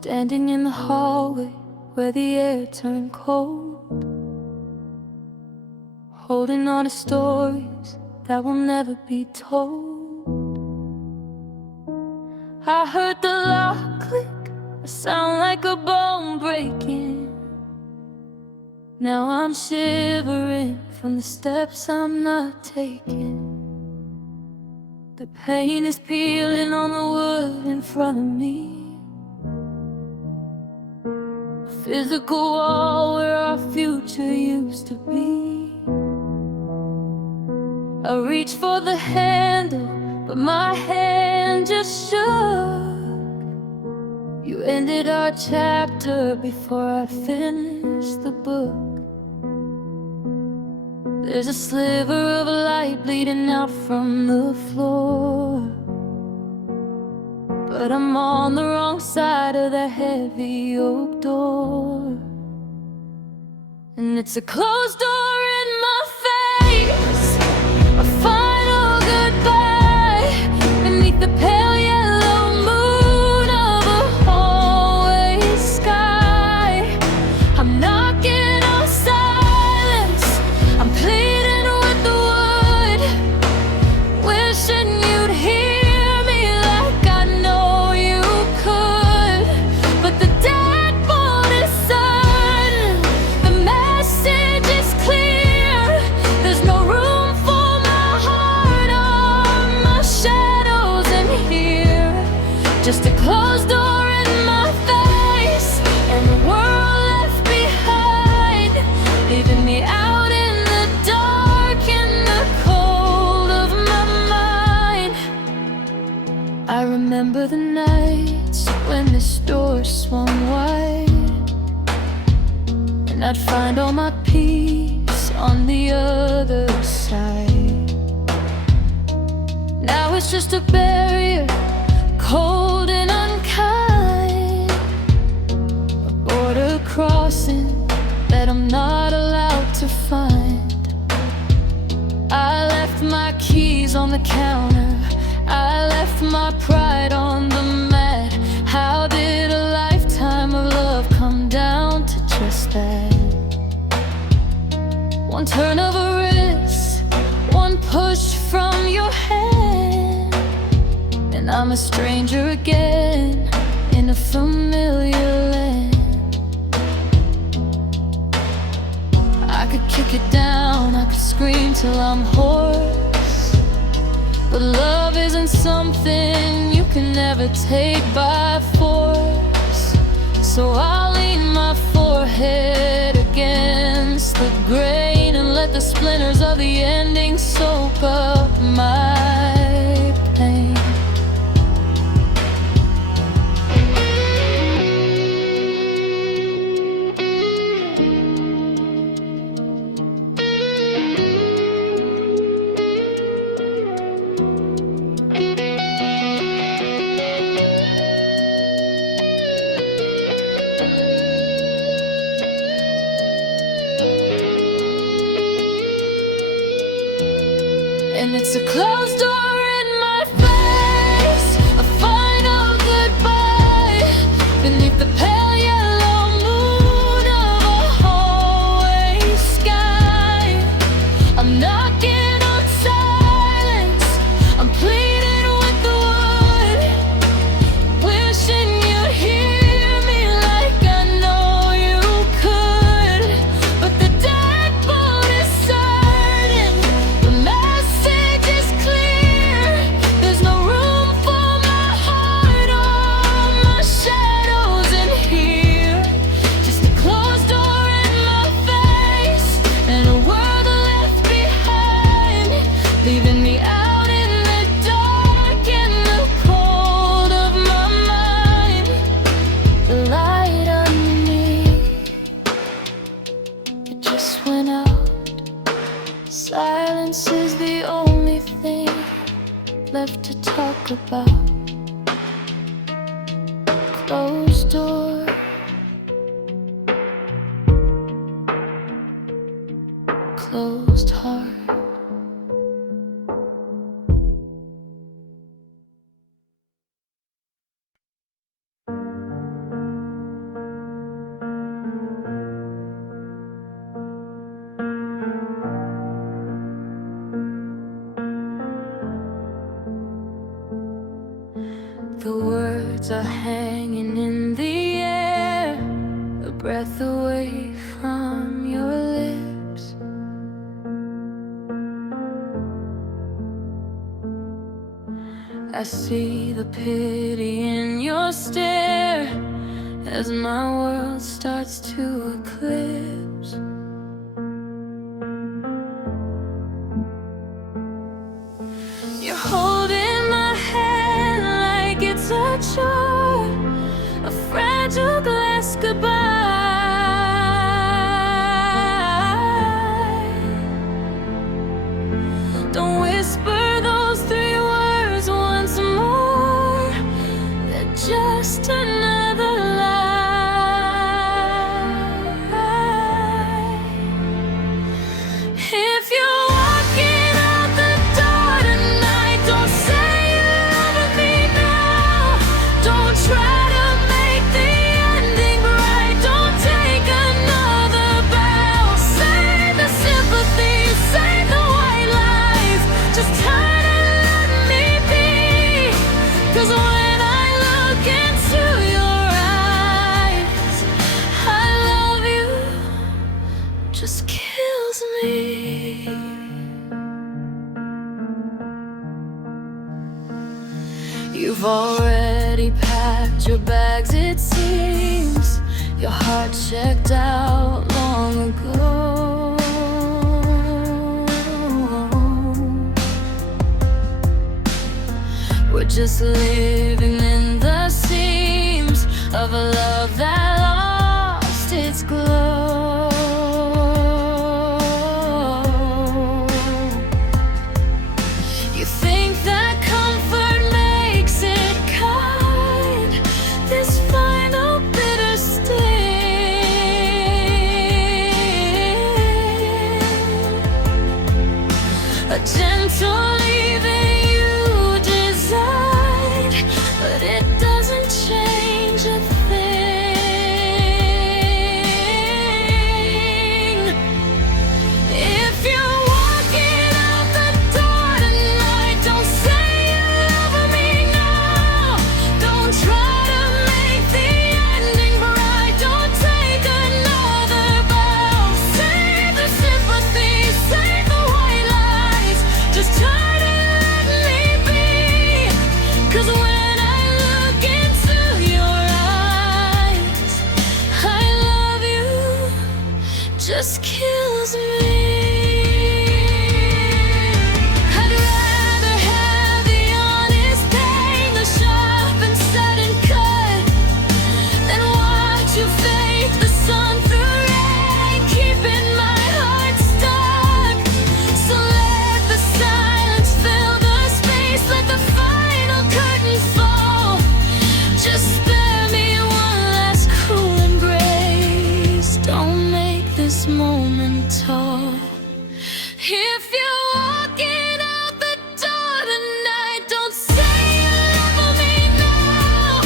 standing in the hallway where the air turned cold, holding on to stories that will never be told. I heard the lock click, a sound like a bone breaking. Now I'm shivering from the steps I'm not taking. The pain is peeling on the wood in front of me. A physical wall where our future used to be. I reached for the handle, but my hand just shook. You ended our chapter before I finished the book. There's a sliver of light bleeding out from the floor, but I'm on the wrong side of the heavy oak door. And it's a closed door in my face, a final goodbye beneath the pale yellow moon of a hallway sky. I'm knocking on silence, I'm pleading with the wood, wishing you'd hear me like I know you could. But the deadbolt is sudden, the message is clear. There's no room for my heart or my shadows in here. Just a closed door in my face, and the world left behind, leaving me out in the dark, in the cold of my mind. I remember the nights when this door swung wide, and I'd find all my peace on the other side. Now it's just a barrier, cold and unkind, a border crossing that I'm not allowed to find. I left my keys on the counter, I left my pride on the mat. How did a lifetime of love come down to just that? One turn of a wrist, one push from your hand, and I'm a stranger again in a familiar land. I could kick it down, I could scream till I'm hoarse, but love isn't something you can never take by force. So I'll lean my forehead against the grain and let the splinters of the ending soak up my pain. And it's a closed door in my face, a final goodbye beneath the pale yellow moon of a hallway sky. I'm knocking on silence, I'm pleading with the wood, wishing you'd hear me like I know you could. But the deadbolt is certain, the message is clear. There's no room for my heart or my shadows in here. Just a closed door in my face, and a world left behind, leaving me out in the dark, in the cold of my mind. The light underneath, it just went out. Silence is the only thing left to talk about. Closed door, closed heart. words are hanging in the air, a breath away from your lips. I see the pity in your stare as my world starts to eclipse. You're holding my hand like it's a chore, a fragile glass goodbye. Don't whisper those three words once more, they're just another lie. If you're walking out the door tonight, don't say you love me now. Don't try to make the ending right. Don't take another bow. Save the sympathy, save the white lies. Just turn and let me be. 'Cause when I look into your eyes, I love you just kills me. You've already packed your bags, it seems. Your heart checked out long ago. We're just living in the seams of a love that lost its glow. You think that comfort makes it kind, this final bitter sting, a gentle leaving you designed, but it doesn't change a thing. If you're walking out the door tonight, don't say you love me now. Don't try to make the ending right. Don't take another bow. Save the sympathy, save the white lies. Just try to let me be. 'Cause when I look into your eyes, I love you just kills me. I'd rather have the honest pain, the sharp and sudden cut, than watch you fake the sun through rain, keeping my heart stuck. So let the silence fill the space, let the final curtain fall. Just spare me one last cool embrace. Don't make this moment tall. If you're walking out the door tonight, don't say you love me now.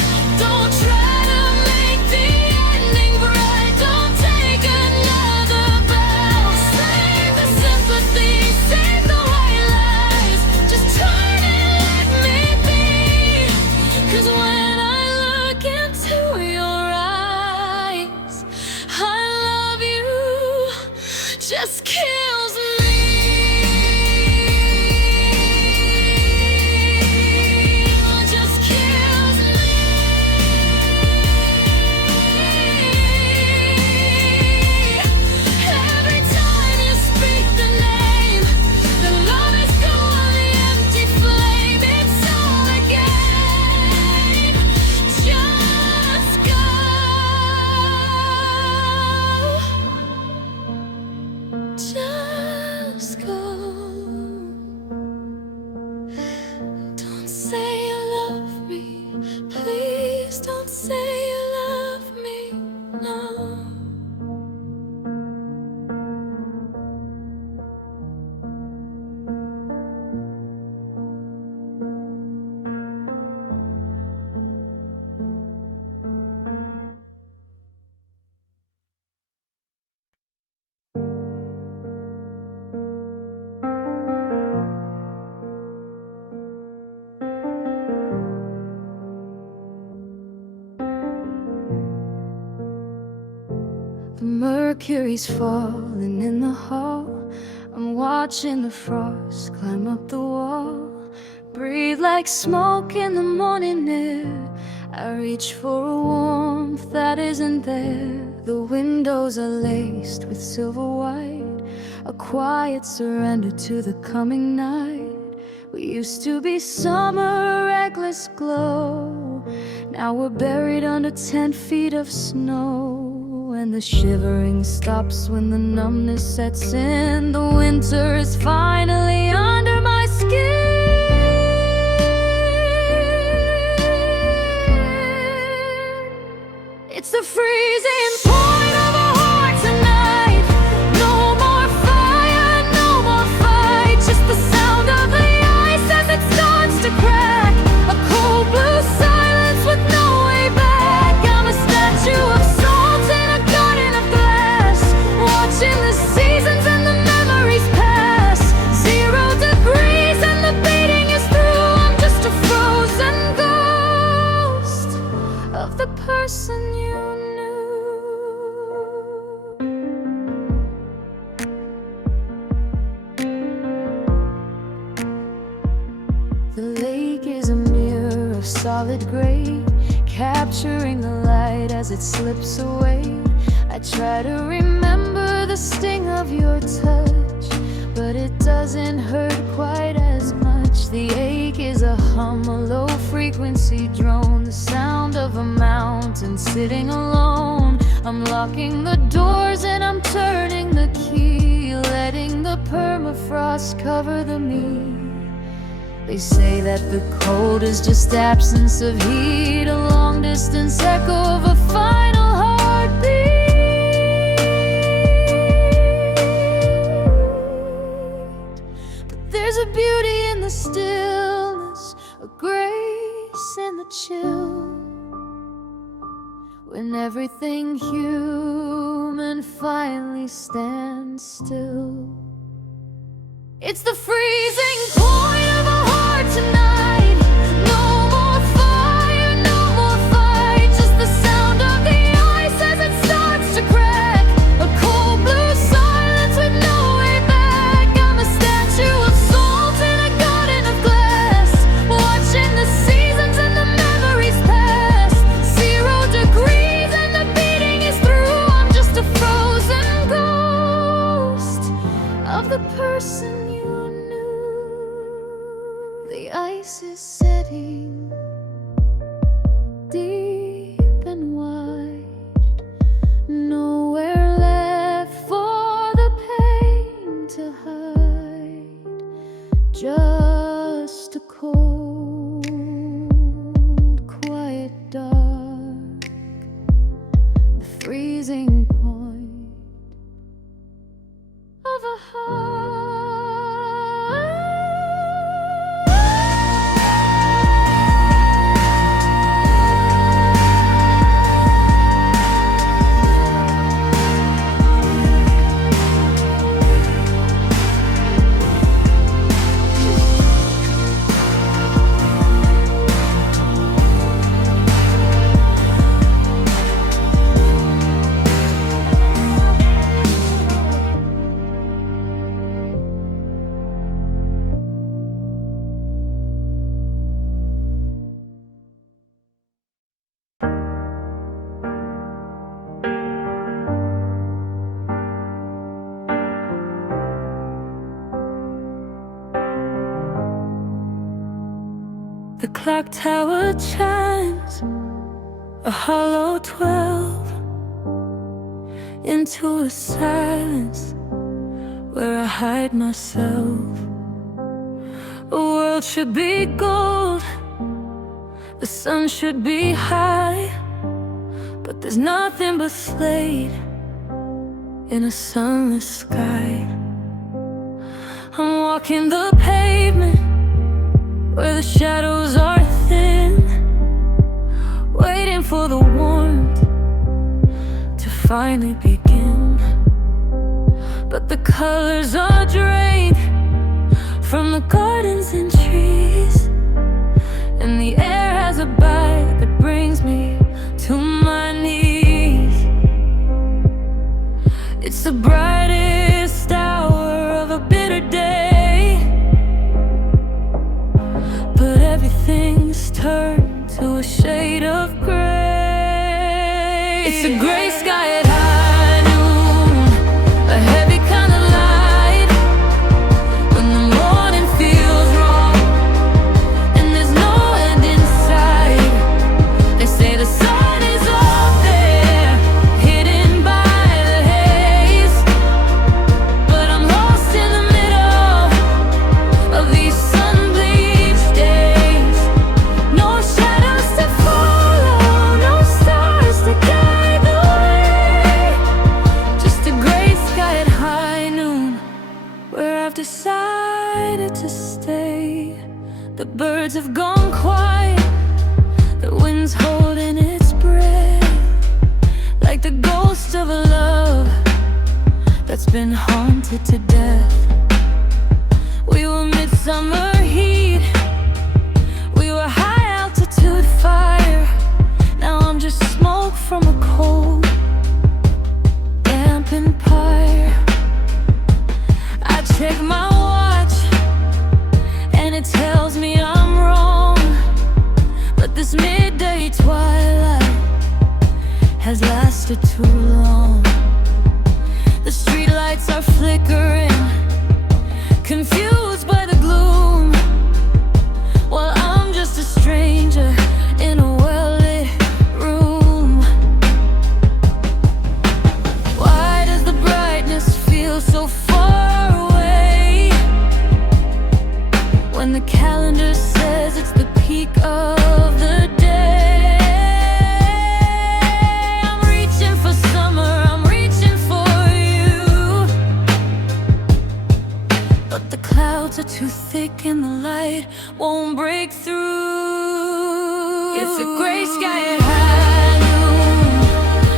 Don't try to make the ending right. Don't take another bow. Save the sympathy, save the white lies. Just turn and let me be. 'Cause when I look into your eyes, I love you just kills me. Just kills me. Every time you speak the name, the love is gone, the empty flame. It's all a game. Just go. Mercury's falling in the hall. I'm watching the frost climb up the wall. Breathe like smoke in the morning air. I reach for a warmth that isn't there. The windows are laced with silver white, a quiet surrender to the coming night. We used to be summer, a reckless glow. Now we're buried under 10 feet of snow. And the shivering stops when the numbness sets in. The winter is finally under my skin. It's the freezing point of a heart tonight. No more fire, no more fight. Just the sound of the ice as it starts to crack. A cold blue silence with no way back. I'm a statue of salt in a garden of glass, watching the seasons and the memories pass. 0 degrees and the beating is through. I'm just a frozen ghost of the person you knew. The lake is a mirror of solid gray, capturing the light as it slips away. I try to remember the sting of your touch, but it doesn't hurt quite as much. The ache is a hum, a low-frequency drone, the sound of a mountain sitting alone. I'm locking the doors and I'm turning the key, letting the permafrost cover the me. They say that the cold is just absence of heat, a long-distance echo of a final heartbeat. But there's a beauty in the stillness, a grace in the chill, when everything human finally stands still. It's the freezing point of a heart tonight. No more fire, no more fight. Just the sound of the ice as it starts to crack. A cold blue silence with no way back. I'm a statue of salt in a garden of glass, watching the seasons and the memories pass. 0 degrees and the beating is through. I'm just a frozen ghost of the person. The ice is setting deep and wide, nowhere left for the pain to hide. Just a cold, quiet dark, the freezing point of a heart. The clock tower chimes a hollow 12 into a silence where I hide myself. The world should be gold, the sun should be high, but there's nothing but slate in a sunless sky. I'm walking the pavement where the shadows are thin, waiting for the warmth to finally begin. But the colors are drained from the gardens and trees, and the air has a bite that brings me to my knees. It's the brightest hour of a bitter day, but everything's turned to a shade of gray. It's a gray sky at high noon, a heavy kind of light, when the morning feels wrong and there's no end in sight. They say the sun is up there, hidden by the haze, but I'm lost in the middle of these sun-bleached days. No shadows to follow, no stars to guide the way, just a gray sky at high noon, where I've decided to stay. The birds have gone quiet, the wind's holding its breath, like the ghost of a love that's been haunted to death. We were midsummer heat, we were high altitude fire. Now I'm just smoke from a cold, damp empire. I check my watch and it tells me I'm wrong, but this midday twilight has lasted too long. The streetlights are flickering, confused by the gloom, while I'm just a stranger in a well-lit room. Why does the brightness feel so far away, when the calendar says it's the peak of the day? I'm reaching for summer, I'm reaching for you, but the clouds are too thick and the light won't break through. It's a gray sky at high noon,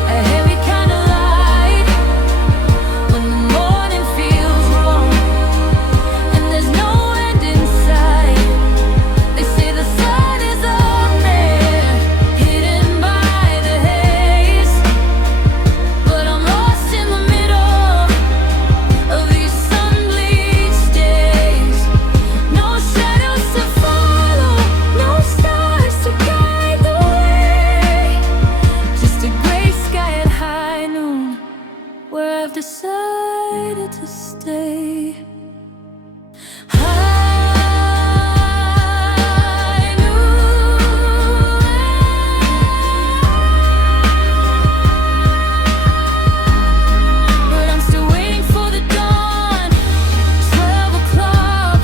a heavy kind of light, when the morning feels wrong and there's no end in sight. They say the sun is up there, hidden by the haze, but I'm lost in the middle of these sun-bleached days. No shadows to follow, no stars to guide the way, just a gray sky at high noon, where I've decided to stay. High noon, but I'm still waiting for the dawn. 12 o'clock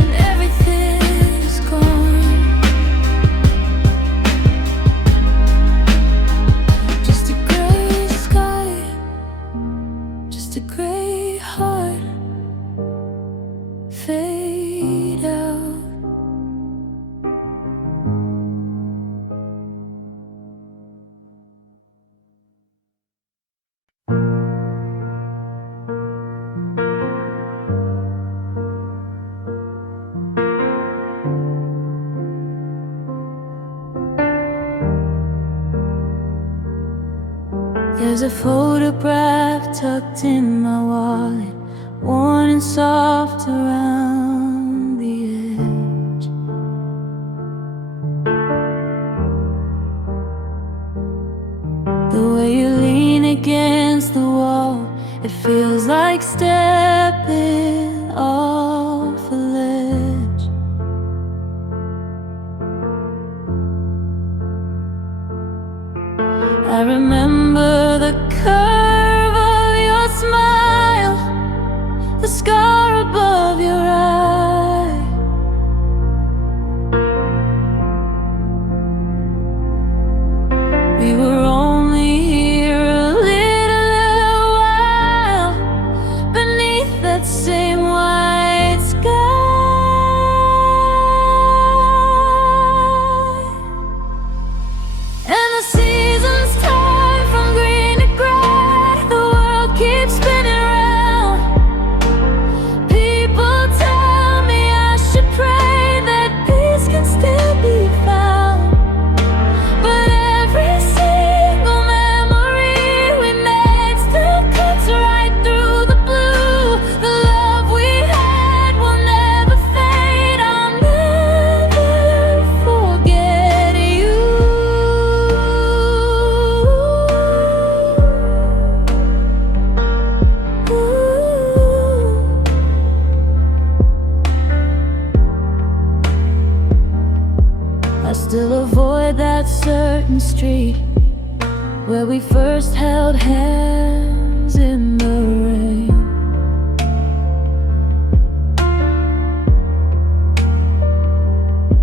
and everything's gone. Just a gray sky, just a gray heart, fade out. There's a photograph tucked in my wallet, worn and soft around the edge. The way you lean against the wall, it feels like stepping off a ledge. I remember the curve of your smile, the scar above your eye. We were only here a little while, beneath street where we first held hands in the rain.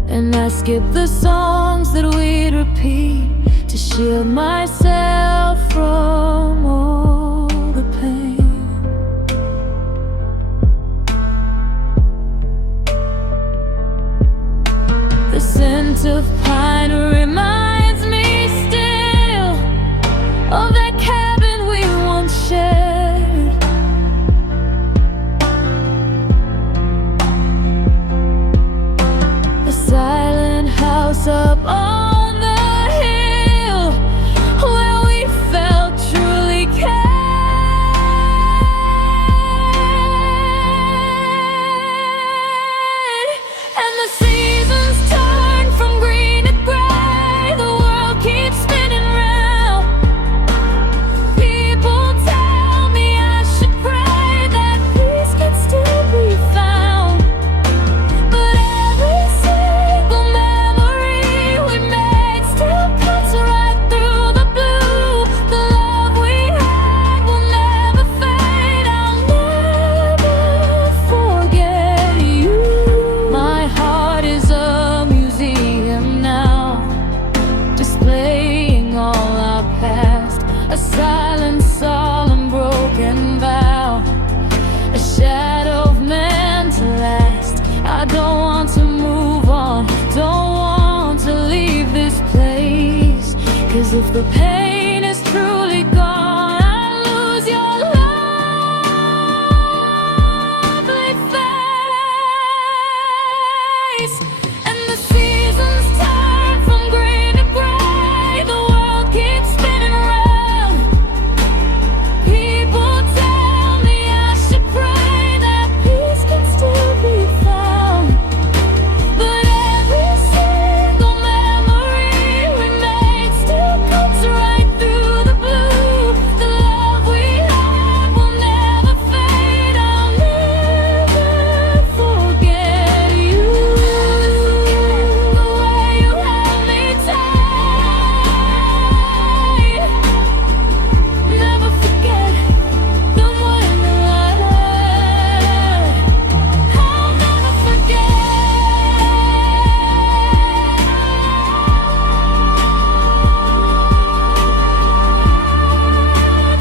And I skipped the songs that we'd repeat to shield myself from all the pain. The scent of pine reminds me still of that cabin we once shared. A silent house up on the hill where we felt truly cared. And the seasons turn from green to gray, the world keeps spinning round. People tell me I should pray that peace can still be found. But every single memory we made still cuts right through the blue. The love we had will never fade. I'll never forget you. My heart is a museum now, displaying all our past. A silent, solemn, broken vow, a shadow of man to last. I don't want to move on, don't want to leave this place. 'Cause if the pain is truly gone, I lose your lovely face. And the seasons turn from green to gray, the world keeps spinning round. People tell me I should pray that peace can still be found. But every single memory we made still cuts right through the blue. The love we had will never fade. I'll never forget you. The way you held me tight, never forget the way you lied. I'll never forget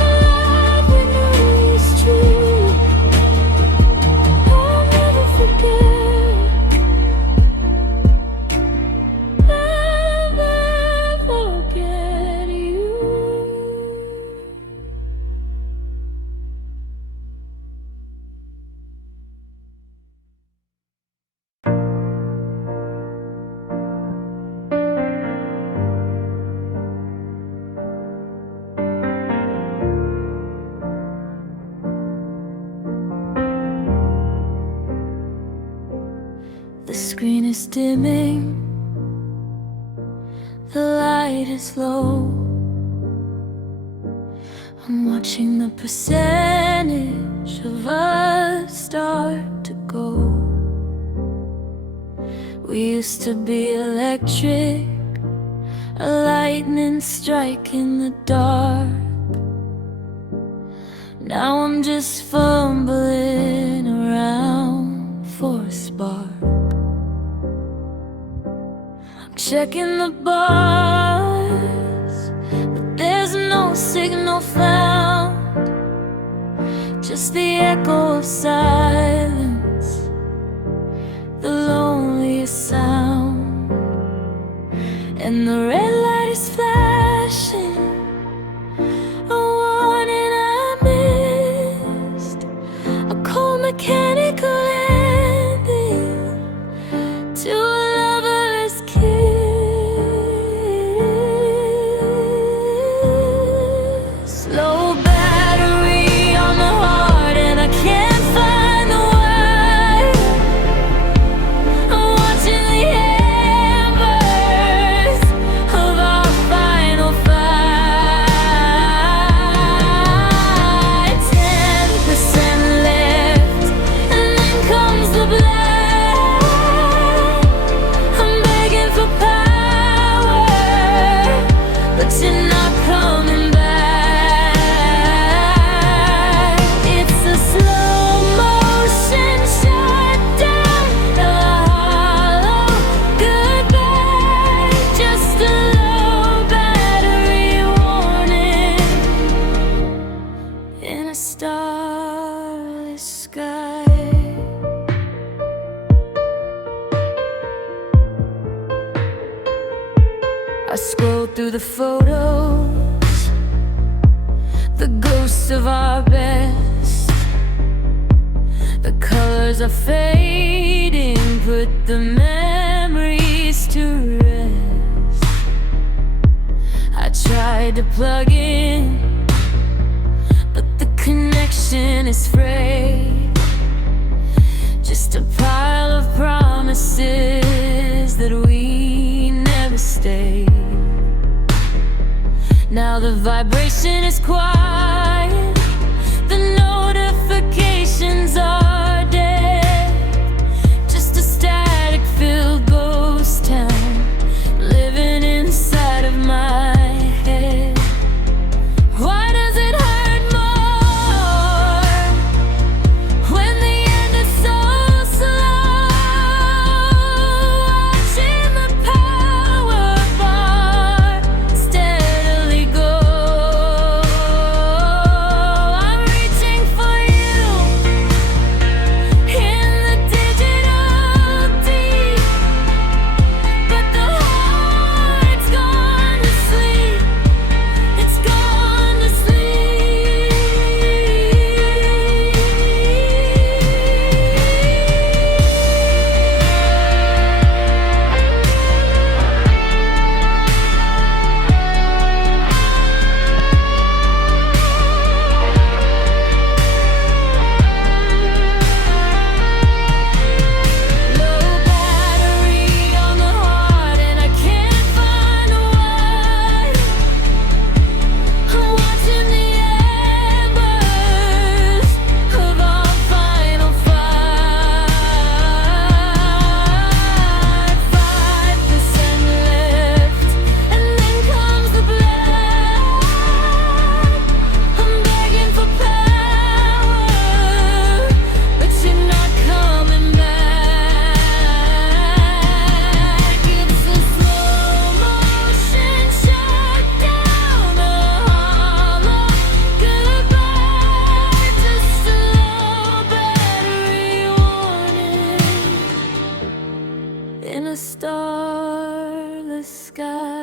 the love we knew was true. I'll never forget, never forget you. The screen is dimming, the light is low. I'm watching the percentage of us start to go. We used to be electric, a lightning strike in the dark. Now I'm just fumbling around for a spark. I'm checking the bars, but there's no signal found. Just the echo of silence, the loneliest sound. And the red light is flashing, a warning I missed, a cold mechanical ending to a lover's kiss. Low battery on the heart and I can't find the word. I'm watching the embers of our final fight. 10% left and then comes the black. I'm begging for power, through the photos, the ghosts of our best. The colors are fading, put the memories to rest. I tried to plug in, but the connection is frayed. Just a pile of promises that we never stayed. Now the vibration is quiet, the notifications are dead. Just a static-filled ghost town living inside of my head. Why does it hurt more when the end is so slow? Watching the power bar steadily go. I'm reaching for you in the digital deep, but the heart's gone to sleep. It's gone to sleep. Low battery on the heart, and I can't find why. I'm watching the embers of our final fight. 5% left, and then comes the black. I'm begging for power, but you're not coming back. It's a slow motion shutdown, a hollow goodbye, just a low battery warning in a starless sky.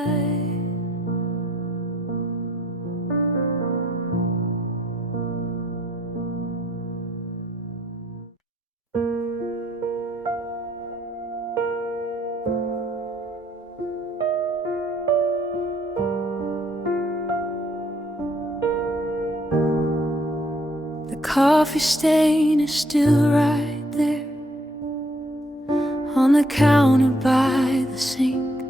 The coffee stain is still right there on the counter by the sink.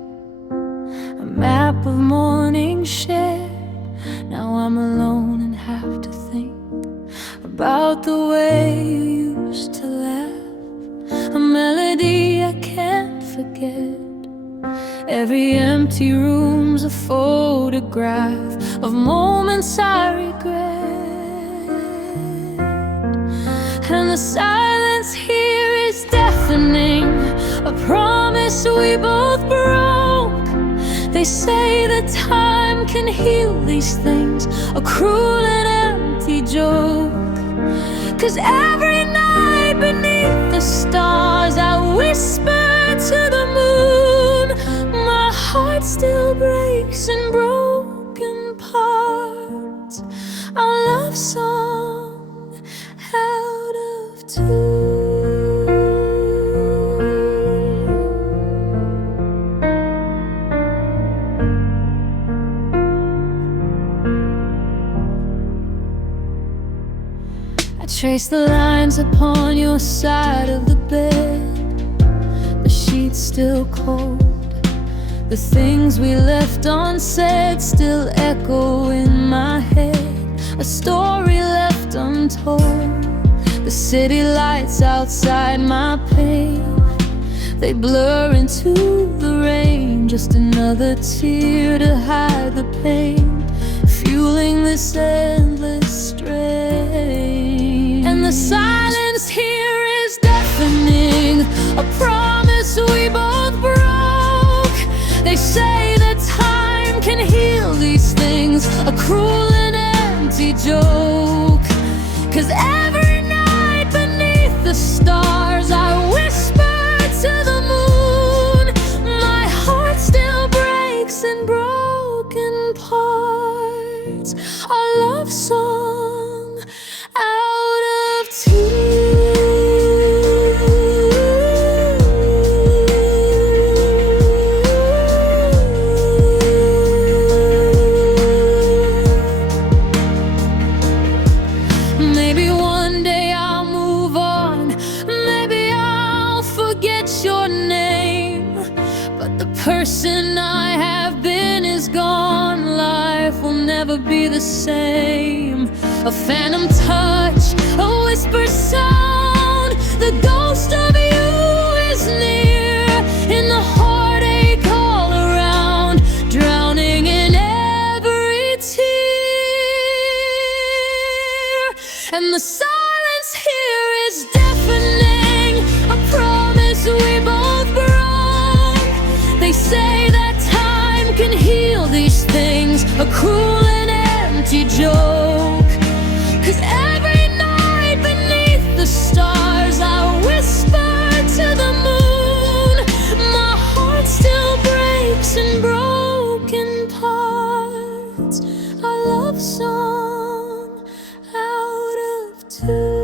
A map of morning shared. Now I'm alone and have to think about the way you used to laugh. A melody I can't forget. Every empty room's a photograph of moments I regret. And the silence here is deafening, a promise we both broke. They say that time can heal these things, a cruel and empty joke. 'Cause every night beneath the stars I whisper to the moon. My heart still breaks in broken parts, a love song out of tune. I trace the lines upon your side of the bed, the sheets still cold. The things we left unsaid still echo in my head, a story left untold. The city lights outside my pain, they blur into the rain, just another tear to hide the pain, fueling this endless strain. And the silence here is deafening, a promise we both broke. They say that time can heal these things, a cruel and empty joke. 'Cause every night beneath the stars I whisper to the moon. My heart still breaks in broken Maybe one day I'll move on, maybe I'll forget your name, but the person I have been is gone. Life will never be the same. A phantom touch, a whisper sound, the ghost of you is near. In the heartache all around, drowning in every tear. And the silence here is deafening, a promise we both broke. They say that time can heal these things, a cruel and empty joke. 'Cause every night beneath the stars I whisper to the moon. My heart still breaks in broken parts, a love song out of tune.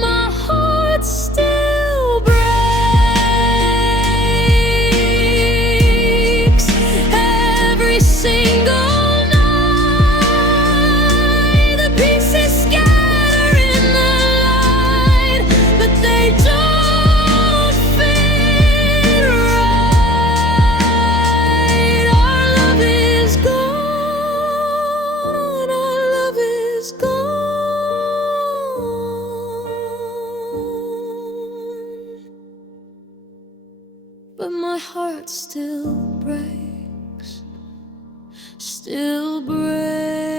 My heart still breaks every single night. The pieces scatter in the light, but they don't fit right. Our love is gone, our love is gone, but my heart still breaks, still breaks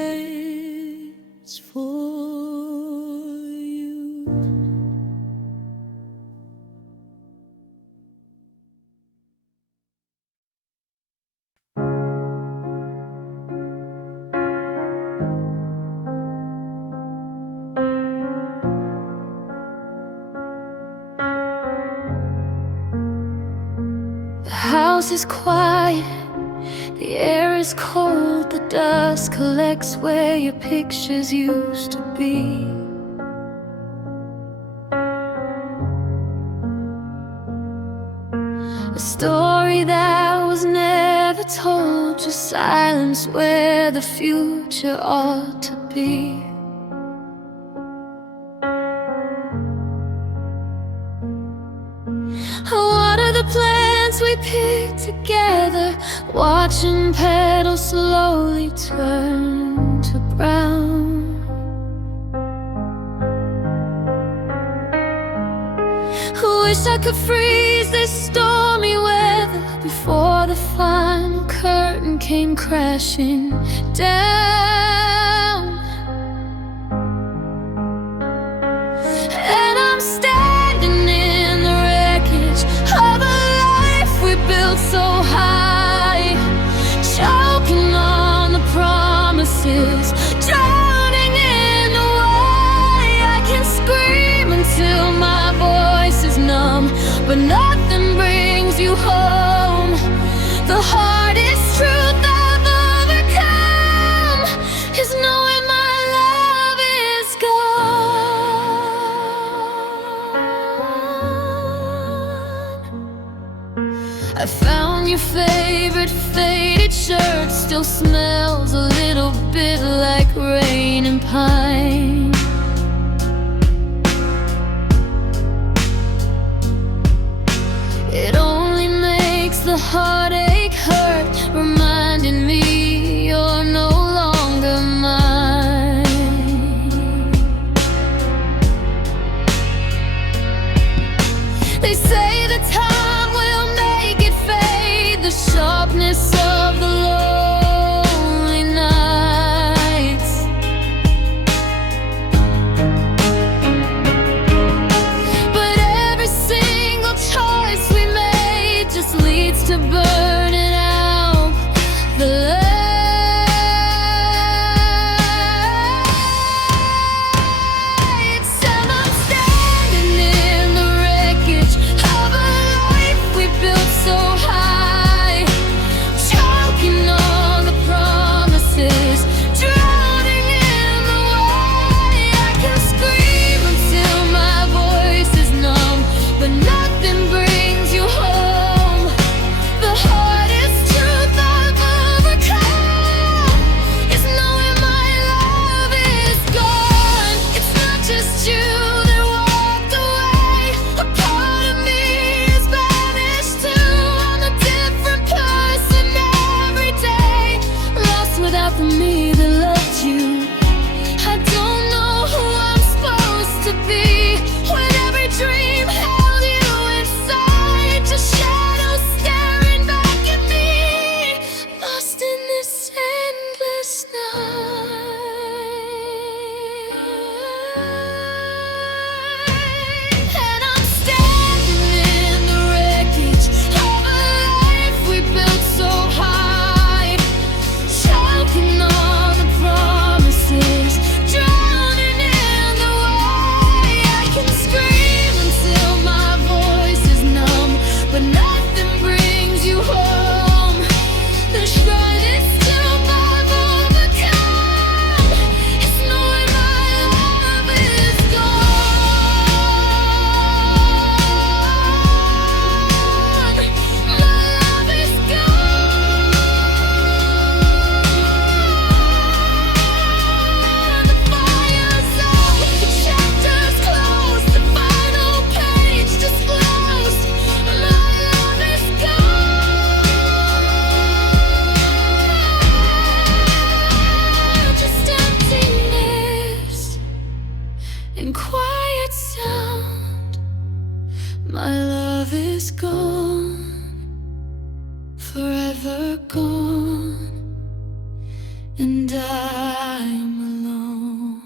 for you. The house is quiet, the air is cold, the dust collects where your pictures used to be. A story that was never told, just silence where the future ought to be. What are the plans we picked together? Watching petals slowly turn to brown. Wish I could freeze this stormy weather before the final curtain came crashing down. And I'm standing in the wreckage of a life we built so high, choking on the promises, drowning in the why. I can scream until my voice is numb, but nothing brings you home. The hardest truth I've overcome is knowing my love is gone. I found your favorite faded shirt, still smells a little bit like rain and pine. It only makes the heartache hurt, reminding me you're no longer mine. They say the time will make it fade, the sharpness of the lonely nights. part of me that loved you. I don't know who I'm supposed to be when every dream held you inside, just shadows staring back at me, lost in this endless night. And I'm standing in the wreckage of a life we built so high, choking on the promises, drowning in the way. I can scream until my voice is numb, but nothing brings you home. The shrine is still I've overcome. It's knowing my love is gone. My love is gone. The fire's out, the chapter's closed, the final page disclosed. My love is gone. Just emptiness and quiet sound. My love is gone, forever gone, and I'm alone.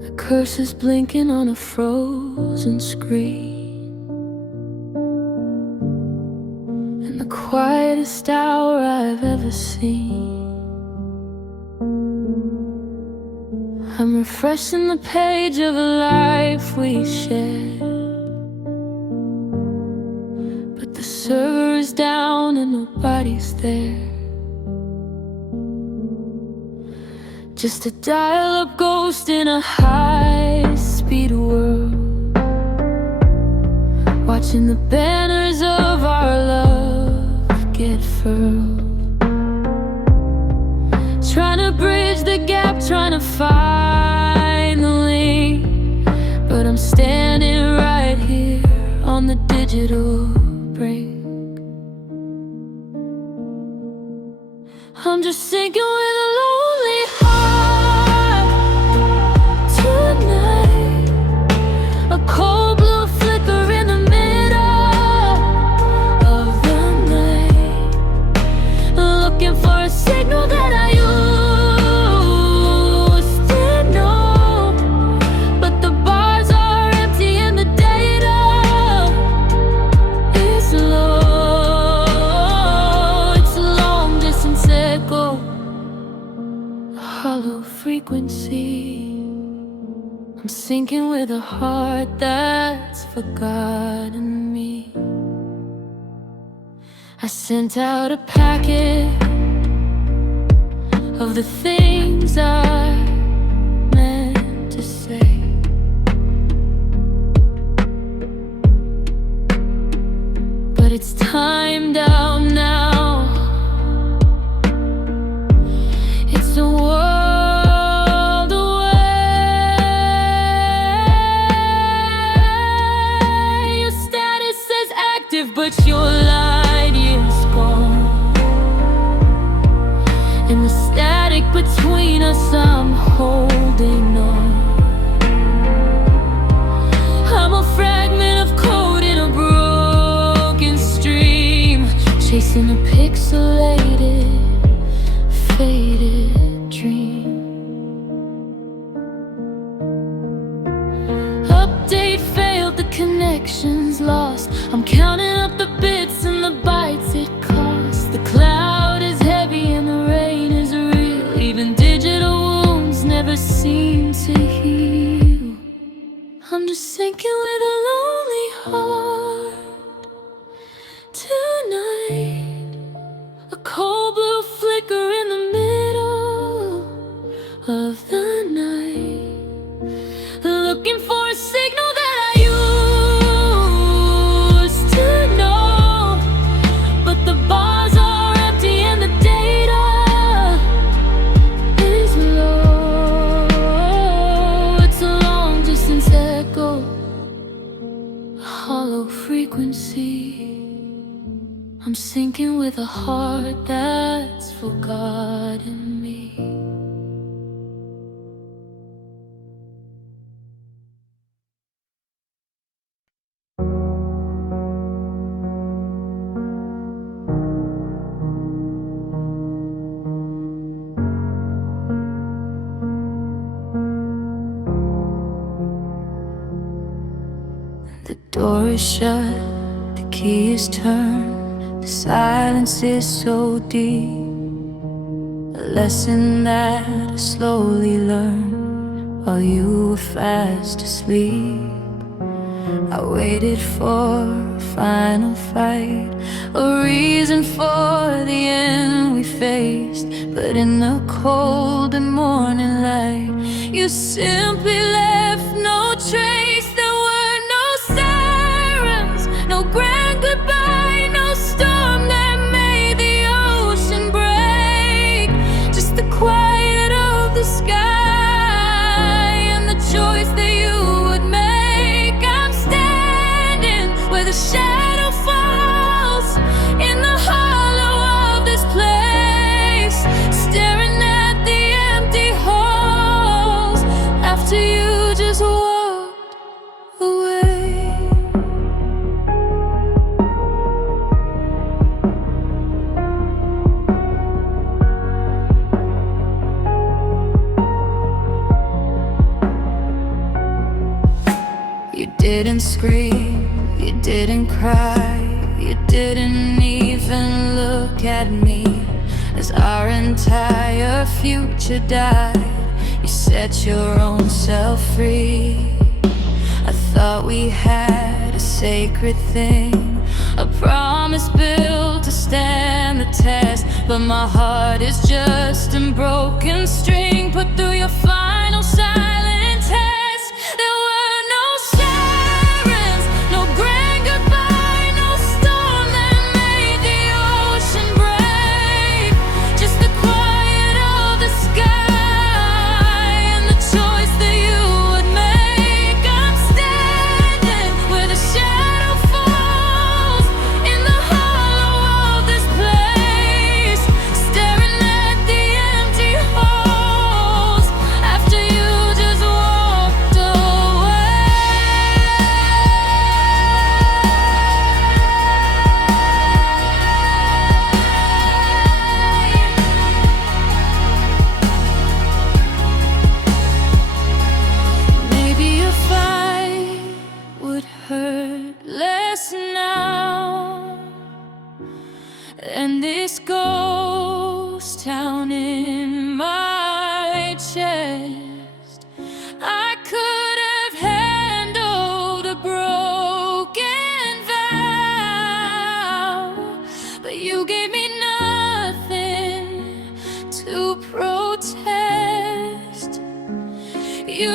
The curses blinking on a frozen screen, in the quietest hour I've ever seen. I'm refreshing the page of a life we shared, but the server is down and nobody's there. Just a dial-up ghost in a high-speed world, watching the banners of our love get furled. Trying to bridge the gap, trying to find the link, but I'm standing right here on the digital brink. I'm just sinking with a lonely heart tonight, a cold blue flicker in the middle of the night, looking for a signal that I used to know, but the bars are empty and the data is low. It's a long distance echo, a hollow frequency. I'm sinking with a heart that's forgotten me. I sent out a packet of the things I meant to say, but it's timed out now. It's a world away. Your status says active, but your light is gone. In the static between us, I'm holding on. I'm a fragment of code in a broken stream, chasing a pixelated, faded dream. Update failed, the connection's lost. I'm counting up the bits and the bytes it costs. The cloud is heavy and the rain is real. Even digital wounds never seem to heal. I'm just sinking with a lonely heart tonight, a cold blue flicker in the middle of the night, looking for a signal that I used to know, with a heart that's forgotten me. The door is shut, the key is turned, the silence is so deep. A lesson that I slowly learned while you were fast asleep. I waited for a final fight, a reason for the end we faced. But in the cold and morning light, you simply left no trace. There were no sirens, no grand goodbye, no storm that made the ocean break. Just the quiet of the sky and the choice that you would make. I'm standing where the shadow falls in the hollow of this place, staring at the empty halls after you just walked away. You didn't scream, you didn't cry, you didn't even look at me. As our entire future died, you set your own self free. I thought we had a sacred thing, a promise built to stand the test. But my heart is just a broken string put through your final silent test. There were no sirens, no grand goodbye, no storm that made the ocean break. Just the quiet of the sky and the choice that you would make. I'm standing where the shadow falls in the hollow of this place, staring at the empty halls after you just walked away. Maybe a fight would hurt less now, and this ghost town in my chest. I could have handled a broken vow, but you gave me nothing to protest. You